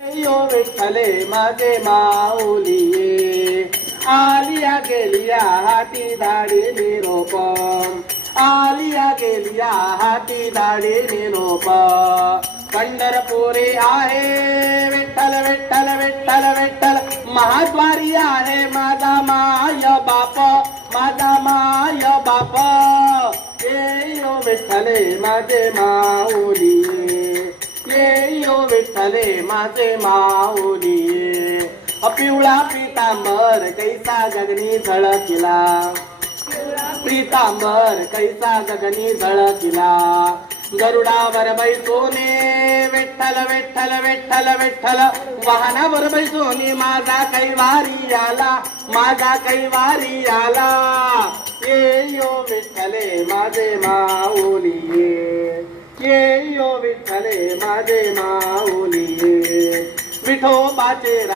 यो विठ्ठले माझे माऊली आलिया गेलिया हाती धाडी निरोप आलिया गेलिया हाती धाडी निरोप पंढरपुरी आहे विठ्ठल विठ्ठल विठ्ठल विठ्ठल महाद्वारी आहे माझा माय बाप माझा माय बाप ये यो विठ्ठले माझे माऊली ये यो विठ्ठले माझे माऊली पिवळा पितांबर कैसा गगनी झळकिला पितांबर कैसा गगनी झळकिला गरुडावर बैसोने विठ्ठल विठ्ठल विठ्ठल विठ्ठल वाहनावर बैसोने माझा कैवारी आला माझा कैवारी आला ये यो विठ्ठले माझे माऊली ये यो विठ्ठले माझे माऊली विठोबाचे